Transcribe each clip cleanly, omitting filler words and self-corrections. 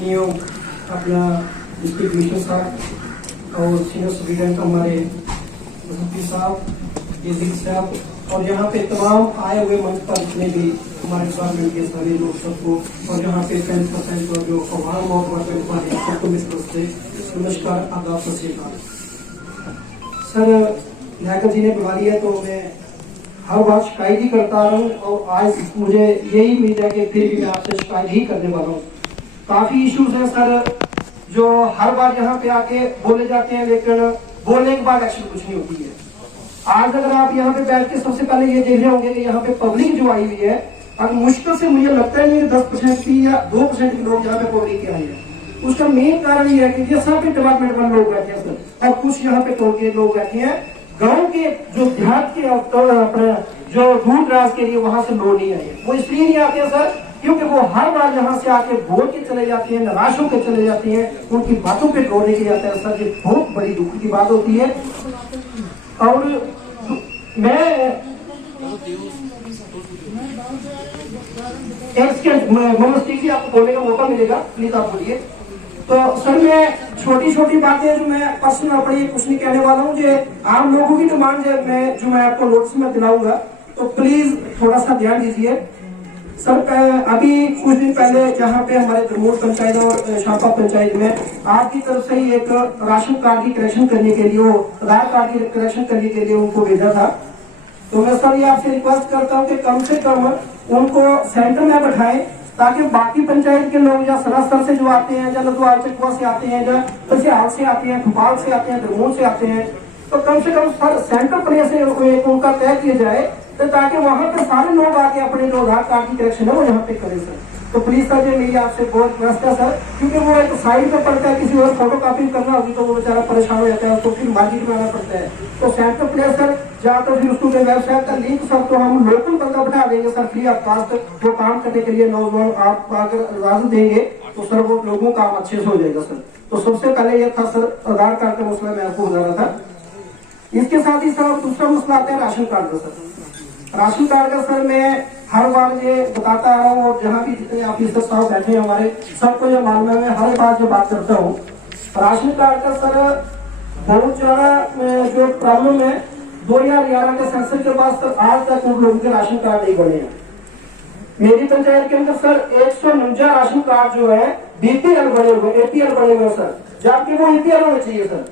नियोग अपना district commissioner साहब और सीनियर सुप्रीडेंट हमारे मुफ्ती साहब, एजिक साहब और यहाँ पे तमाम आए हुए मंच पर जितने भी हमारे डिपार्टमेंट के सभी लोग सबको और यहाँ पे 10% और जो अवाम और सबको इस तरफ से नमस्कार, आदाब, सत श्री अकाल। सर लियाकत जी ने बुला लिया तो मैं हर बार शिकायत ही करता रहा हूँ और आज मुझे यही उम्मीद है कि फिर भी मैं आपसे शिकायत ही करने वाला हूँ। काफी इश्यूज हैं सर जो हर बार यहाँ पे आके बोले जाते हैं, लेकिन बोलने के बाद एक्शन कुछ नहीं होती है। आज अगर आप यहाँ पे बैठ के सबसे पहले ये देख रहे होंगे कि यहाँ पे पब्लिक जो आई हुई है, अब मुश्किल से मुझे लगता है नहीं 10% की या 2% के लोग यहाँ पे पब्लिक के आए हैं। उसका मेन कारण ये है कि ये सब डिपार्टमेंट में लोग बैठे हैं सर, और कुछ यहाँ पे टोल के लोग बैठे हैं। गांव के जो देहात के अपने जो दूर दराज के लिए वहां से लोग नहीं आए, वो इसलिए नहीं आते हैं सर क्योंकि वो हर बार यहाँ से आके बोल के चले जाते हैं, निराश होकर चले जाते हैं, उनकी बातों पे गौर नहीं किया जाता है सर। ये बहुत बड़ी दुख की बात होती है। और मैं मोहम्मद आपको बोलने का मौका मिलेगा, प्लीज आप बोलिए। तो सर मैं छोटी छोटी बातें जो मैं पर्सनल अपनी कुछ नहीं कहने वाला हूँ, जो आम लोगों की डिमांड है मैं आपको नोट्स में दिलाऊंगा, तो प्लीज थोड़ा सा ध्यान दीजिए। सर अभी कुछ दिन पहले जहाँ पे हमारे दरमोड़ पंचायत और शापा पंचायत में आपकी तरफ से ही एक राशन कार्ड की करेक्शन करने के लिए, आधार कार्ड की करेक्शन करने के लिए उनको भेजा था। तो मैं सर ये आपसे रिक्वेस्ट करता हूँ कि कम से कम उनको सेंटर में बैठाएं ताकि बाकी पंचायत के लोग या सरासर से जो आते हैं, या लद्वाल चकवा से आते हैं, या पसियाल से आते हैं, भोपाल से आते हैं, दरमोड़ से आते हैं, तो कम से कम सर सेंटर प्लेस से उनका तय किया जाए तो ताकि वहां पे सारे लोग आके अपने जो आधार कार्ड की करेक्शन है वो यहाँ पे करें सर। तो प्लीज सर ये मेरी आपसे बहुत रिक्वेस्ट है सर, क्योंकि वो एक साइड पे पड़ता है, किसी और फोटो कॉपी करना होगी तो वो बेचारा परेशान हो जाता है, उसको फिर मार्केट में आना पड़ता है। तो सेंटर प्लेस सर जहाँ तो फिर उसको वेबसाइट का लिंक सर तो हम लोकल बंदा बैठा देंगे सर फ्री ऑफ कास्ट, वो काम करने के लिए नौजवान आप अगर इजाजत देंगे तो सर वो लोगों का काम अच्छे से हो जाएगा सर। तो सबसे पहले ये था सर आधार कार्ड का मसला मैं आपको बता रहा था। इसके साथ ही सर दूसरा मसला आता है राशन कार्ड का सर। राशन कार्ड का सर मैं हर बार ये बताता आ रहा हूँ और जहाँ भी जितने ऑफिसर साहब बैठे हैं हमारे सबको ये मालूम है, मैं हर बार जो बात करता हूँ राशन कार्ड का सर बहुत ज्यादा जो प्रॉब्लम है। 2011 के सेंसस के बाद सर आज तक उन लोगों के राशन कार्ड नहीं बने हैं। मेरी पंचायत के अंदर सर 149 राशन कार्ड जो है बीपीएल बने हुए, एपीएल बने हुए सर, जबकि वो एपीएल होने चाहिए सर।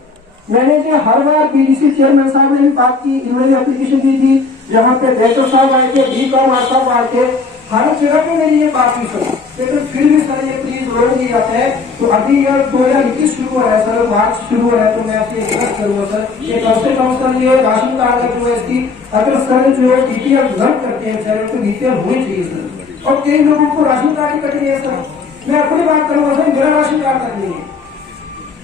मैंने जो हर बार बीडीसी चेयरमैन साहब ने भी बात की, इन्होंने एप्लीकेशन दी थी, यहाँ पे डायरेक्टर साहब आए थे, डी कॉम साहब आए थे, हर जगह पे मेरी ये बात हुई सर, लेकिन फिर भी सर ये प्लीज रोक नहीं जाता है। तो अभी यार 2021 शुरू हो रहा है सर, मार्च शुरू हो रहा है, तो मैं आपसे रिक्वेस्ट करूंगा सर ये कम से कम सर ये राशन कार्ड का जो है इसकी अगर सर जो है बीपीएल रिजर्व करते हैं सर तो बीपीएल होनी चाहिए सर। और कई लोगों को राशन कार्ड ही कट है सर। मैं अपनी बात करूंगा सर, मेरा राशन कार्ड तक नहीं है,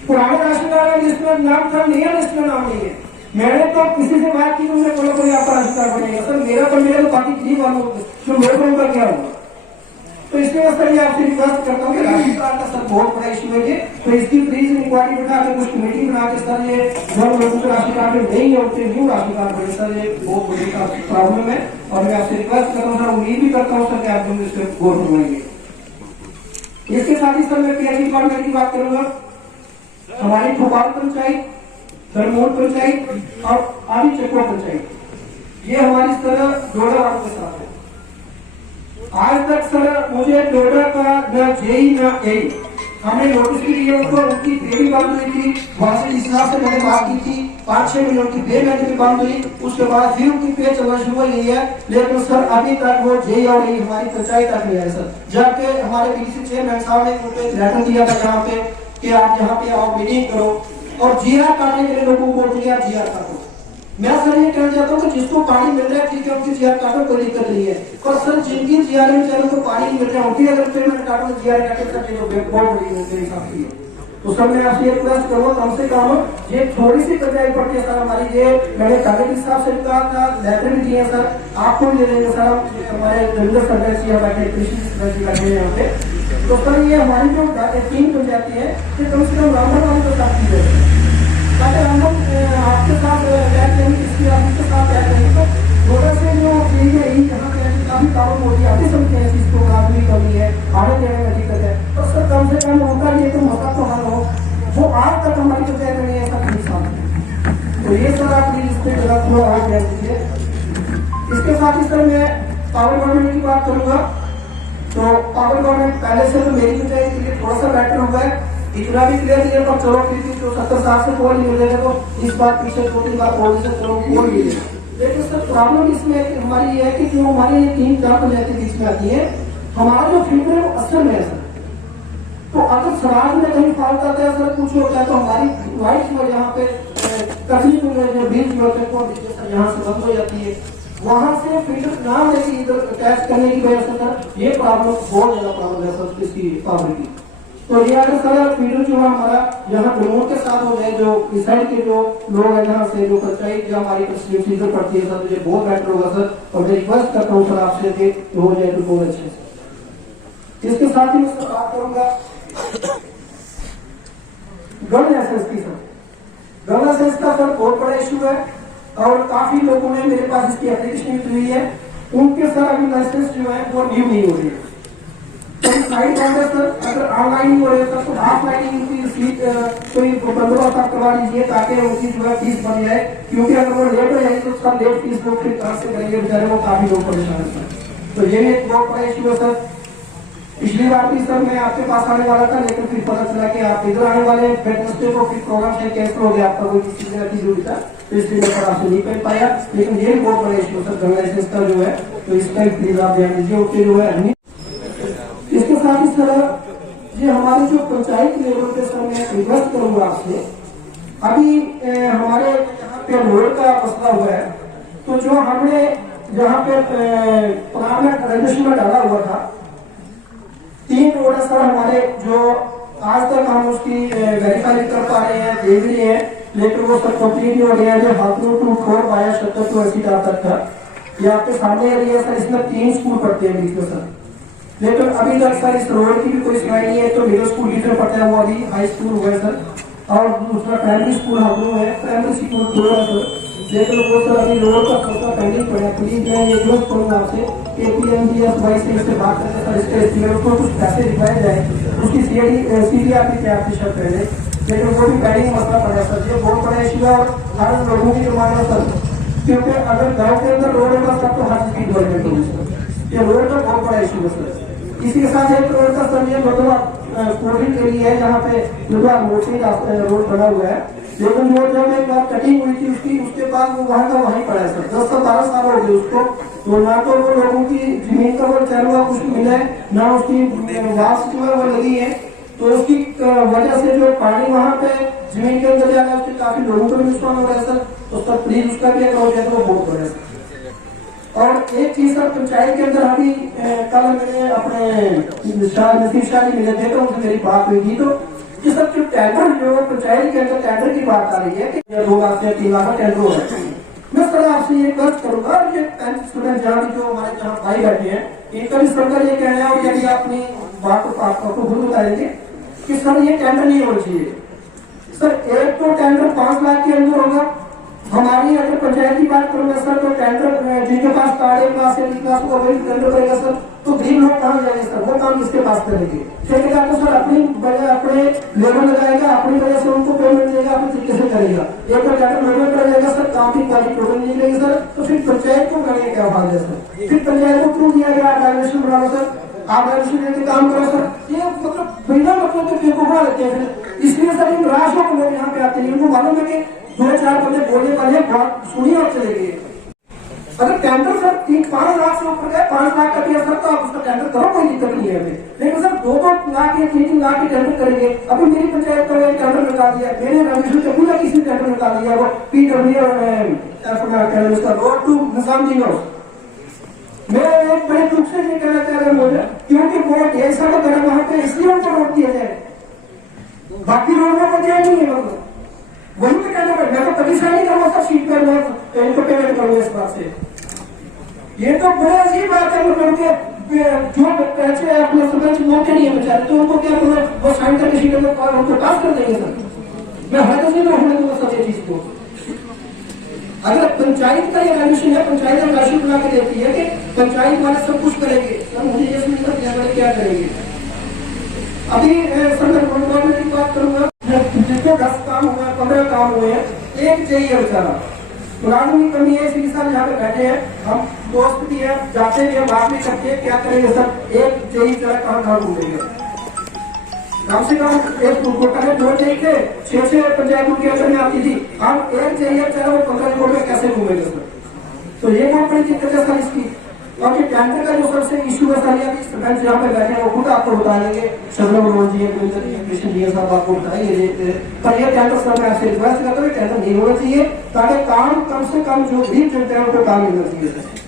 पुराने राशन कार्ड लिस्ट में नाम था, नया लिस्ट में नाम नहीं है। मैंने तो किसी से बात की तो मुझे बोला कोई आपका राशन कार्ड बनेगा सर, मेरा तो मेरे बाकी गरीब वालों जो मेरे को उनका क्या होगा। तो इसलिए सर ये आपसे रिक्वेस्ट करता हूँ कि राशन कार्ड का सर बहुत बड़ा इशू है ये, तो इसकी प्लीज इंक्वायरी बिठा के कुछ कमेटी बना के सर ये जो लोगों के राशन कार्ड में नहीं है उनके न्यू राशन कार्ड बने सर, ये बहुत बड़ी प्रॉब्लम है। और मैं आपसे रिक्वेस्ट करता हूँ सर, उम्मीद भी करता हूँ सर कि आप लोग इस पर गौर फरमाएंगे। इसके साथ ही सर मैं पीएचई डिपार्टमेंट की बात करूंगा। हमारी भोपाल पंचायत, दरमोड़ पंचायत और आदि चकवा पंचायत ये हमारी सर डोडा वालों के साथ है। आज तक सर मुझे डोडा का न जेई न ए हमने नोटिस भी दिया उनको, उनकी बेबी बंद हुई थी, वहां से इस हिसाब से मैंने बात की थी 5-6 महीनों की बे मैंने भी बंद हुई, उसके बाद फिर उनकी पे चलना शुरू हो गई है, लेकिन सर अभी तक वो जेई और ए हमारी पंचायत तक नहीं है सर। जबकि हमारे बीडीसी चेयरमैन साहब ने उनको एक लेटर दिया था जहाँ पे कि आप यहाँ पे आओ मीटिंग करो और जीआर काटने के लिए लोगों को बोल दिया जीआर काटो। मैं सर ये कहना चाहता हूँ कि जिसको पानी मिल रहा है ठीक है, उनकी जीआर काटो, कोई दिक्कत नहीं है, पर सर जिनकी जीआर में चलो तो पानी नहीं मिल रहा है उनकी अगर पेमेंट काटो तो जीआर काटे करके जो बहुत बड़ी मेरे हिसाब से। तो सर मैं आपसे रिक्वेस्ट करूँगा कम से कम ये थोड़ी सी पंचायत पड़ती है सर हमारी, ये मैंने कलेक्टर साहब से कहा था, लेटर भी दिए सर, आपको भी दे देंगे सर, हमारे रविंद्र सरकार जी बैठे कृषि बैठे यहाँ पे। तो सर ये हमारी जो 3 पंचायतें हैं ये कम से कम रामपुर वाली तो साथ की है ताकि हम लोग आपके साथ बैठ लेंगे, इसकी आपके साथ बैठ लेंगे तो थोड़ा से जो यहाँ पे काफी प्रॉब्लम होती है, आगे समझते हैं चीज को काफी कमी है, आने देने में दिक्कत है, तो सर कम से कम उनका ये तो मसला तो हल हो, वो आज तक हमारी पंचायत में नहीं है, सब ठीक साथ। तो ये सर आप प्लीज इस पे जरा थोड़ा और ध्यान दीजिए। इसके साथ ही सर मैं पावर गवर्नमेंट की बात करूंगा। तो पावर गवर्नमेंट पहले से तो मेरी पंचायत के लिए थोड़ा सा बेटर हुआ है, इतना भी क्लियर नहीं है, पर चलो फिर भी जो 70 साल से कोई नहीं मिलेगा तो इस बात पीछे 2-3 बार बोलने से चलो कोई नहीं है। लेकिन सर प्रॉब्लम इसमें हमारी ये है कि जो हमारी 3-4 पंचायतें बीच में आती है, हमारा जो फील्ड है वो असर में है सर। तो अगर समाज में कहीं फॉल्ट आता है सर, कुछ होता है तो हमारी वाइफ में यहाँ पे तकलीफ में बीच में यहाँ से बंद हो जाती है, वहां से फिल्टर ना लेके इधर अटैच करने की वजह से सर ये प्रॉब्लम बहुत ज्यादा प्रॉब्लम है सर इसकी पावर की। तो ये अगर सर फील्डर जो है हमारा यहाँ ग्राउंड के साथ हो जाए, जो इस साइड के जो लोग हैं यहाँ से जो पंचायत जो हमारी फील्डर पड़ती है सर, मुझे बहुत बेटर होगा सर, और मैं रिक्वेस्ट करता हूँ सर आपसे कि हो जाए तो बहुत अच्छे से। इसके साथ ही मैं सर बात करूंगा गन लाइसेंस की सर। गन लाइसेंस का सर बहुत बड़ा इशू है और काफी लोगों ने मेरे पास इसकी एप्लीकेशन भी हुई है, उनके सर अभी लाइसेंस जो है वो न्यू नहीं हो रही है। तो साइड काउंटर सर अगर ऑनलाइन हो रहे सर तो ऑफलाइन उनकी सीट कोई बंदोबस्त आप करवा लीजिए ताकि उनकी जो है फीस बन जाए, क्योंकि अगर वो लेट हो जाएगी तो उसका लेट फीस लोग फिर कहां से करेंगे बेचारे, वो काफी लोग परेशान है। तो ये एक बहुत बड़ा इशू है सर। पिछली बार भी सर मैं आपके पास आने वाला था, लेकिन फिर पता चला कि आप इधर आने वाले वेडनेसडे को फिर प्रोग्राम शायद कैंसिल हो गया, आपका कोई किसी तरह की जरूरी था, तो इसलिए मैं सर आपसे नहीं कर पाया। लेकिन ये बहुत बड़ा इशू सर गन लाइसेंस का जो है, तो इसका प्लीज आप ध्यान दीजिए। उसके जो है इसके साथ ही सर ये हमारे जो पंचायत लेवल पे सर मैं रिक्वेस्ट करूंगा आपसे, अभी हमारे यहाँ पे रोड का मसला हुआ है, तो जो हमने यहाँ पे प्लान में रजिस्टर में डाला हुआ था 3 रोड है सर हमारे, जो आज तक हम उसकी वेरीफाई कर पा रहे हैं, दे भी रहे हैं, लेकिन वो सब कंप्लीट हो गया। जो हाथों टू 4 बाया 70 to 80 तक था, ये आपके सामने एरिया सर, इसमें 3 स्कूल पढ़ते हैं बीच में सर, लेकिन अभी तक सर इस रोड की भी कोई सुनाई नहीं है। तो मिडिल स्कूल जिसमें पढ़ता है वो अभी हाई स्कूल हुआ है सर, और दूसरा प्राइमरी स्कूल हम लोग है, प्राइमरी स्कूल 2 है सर, लेकिन वो सर अभी रोड का खर्चा पेंडिंग पड़ा है। प्लीज मैं ये रिक्वेस्ट करूंगा आपसे KPMGSY से इससे बात करके सर इसके एस्टिमेट को कुछ पैसे दिखाए जाए, उसकी CDR की क्या शर्त पहले, लेकिन वो भी पेंडिंग मसला पड़ा है सर। ये बहुत बड़ा इशू है और हर लोगों की डिमांड है सर, क्योंकि अगर गाँव के अंदर रोड होगा सर तो हर चीज की डेवलपमेंट होगी सर। ये रोड का बहुत बड़ा इशू है सर। इसी के साथ एक रोड का सर ये लोधवा कोल्ड के लिए है, जहाँ पे लोधवा मोटी रोड बना हुआ है, लेकिन वो जब एक बार कटिंग हुई थी उसकी, उसके बाद वो वहाँ का वहीं पड़ा है सर। 10 से 12 साल हो गए उसको, तो ना तो वो लोगों की जमीन का वो चालू हुआ कुछ मिला है, ना उसकी वास जो है वो लगी है, तो उसकी वजह से जो पानी वहाँ पे जमीन के अंदर जा रहा है उसके काफी लोगों को भी नुकसान हो रहा है सर। तो सर प्लीज उसका भी एक हो जाए तो वो बहुत बड़ा है सर। और एक चीज सर पंचायत के अंदर अभी कल मैंने अपने नसीब शाह जी मिले थे, तो उनसे मेरी बात हुई थी, तो कि सर जो टेंडर जो पंचायत के अंदर टेंडर की बात आ रही है कि 2 लाख से 3 लाख का टेंडर हो रहा है, मैं सर आपसे ये रिक्वेस्ट करूंगा, ये 10 स्टूडेंट जहाँ भी जो हमारे जहाँ भाई बैठे हैं, इनका भी सरकार ये कहना है, और यदि अपनी बात को आपको खुद बताएंगे कि सर ये टेंडर नहीं होना चाहिए सर। एक तो टेंडर 5 लाख के अंदर होगा। हमारी अगर पंचायत की बात करूंगा सर, तो टेंडर जिनके पास साढ़े क्लास या क्लास को वही टेंडर करेगा सर, तो गरीब लोग कहाँ जाएंगे सर, वो काम इसके पास करेंगे। ठेकेदार तो सर अपनी वजह अपने लेबर लगाएगा, अपनी वजह से उनको पेमेंट देगा, अपने तरीके से करेगा। एक बार टेंडर लेबर कर जाएगा सर, काम की क्वालिटी टोटल नहीं मिलेगी सर, तो फिर पंचायत को करने क्या भाग है सर। फिर पंचायत को क्यों दिया गया ऑर्गेनाइजेशन बनाओ सर, आप ऑर्गेनाइजेशन लेके काम करो सर, ये मतलब बिना मतलब के बेवकूफ बना लेते हैं फिर। इसलिए सर इन राज लोग यहाँ पे आते हैं, उनको मालूम है कि 2-4 बंदे बोलने वाले बात सुनिए और चले गए। अगर टेंडर सर 3-5 लाख से ऊपर गए, 5 लाख का दिया सर, तो आप उसका टेंडर करो, कोई दिक्कत नहीं है हमें। लेकिन सर 2-2 लाख या 3-3 लाख के टेंडर करेंगे। अभी मेरी पंचायत का टेंडर निकाल दिया, मेरे रमेश चपूला किसी टेंडर निकाल दिया, वो PW अपना उसका रोड टू निजामुद्दीन हाउस। मैं एक बड़े दुख से नहीं कहना चाह रहा मुझे, क्योंकि वो 1.5 साल का वहां पे इसलिए उनको रोक दिया जाए, बाकी लोगों को दिया नहीं है, मतलब वही मैं कहना पड़ेगा। मैं तो कभी से नहीं करूँगा सर, सीट पर मैं इनको पेमेंट करूँगा इस बात से। ये तो बड़ा अजीब बात है, मतलब के जो बच्चे अपने सरपंच मौके नहीं है बेचारे, तो उनको क्या मतलब वो साइन करके सीट उनको पास कर देंगे सर। मैं हर किसी को होने दूंगा सब ये चीज को। अगर पंचायत का ये एडमिशन है, पंचायत राशि बना के देती है कि पंचायत वाले सब कुछ करेंगे, सर मुझे ये सुनकर क्या करेंगे। अभी सर मैं गवर्नमेंट की बात करूंगा, जिसको 10 काम हुए, 15 काम हुए हैं, एक चाहिए बेचारा। पुरानी की कमी है, इसलिए सर यहाँ पे बैठे हैं, हम दोस्त भी है, जाते भी हैं, बात भी करते हैं, क्या करेंगे सर, एक चाहिए चला कहाँ घूमेंगे। कम से कम एक पहले 2 चाहिए थे, 6 पंचायत उनके अंदर में आती थी, अब एक चाहिए चला वो 15 करोड़ में कैसे घूमेंगे सर। तो ये बहुत बड़ी दिक्कत है सर इसकी। और ये टेंडर का जो सबसे इशू है सर, अभी सरपंच यहाँ पे बैठे हैं वो खुद आपको बता देंगे, चंद्र मनोज जी, कृष्ण जी साहब आपको बताएंगे। पर ये टेंडर सर मैं आपसे रिक्वेस्ट करता हूँ, टेंडर नहीं होना चाहिए, ताकि काम कम से कम जो भी जनता है उनको काम मिलना चाहिए सर।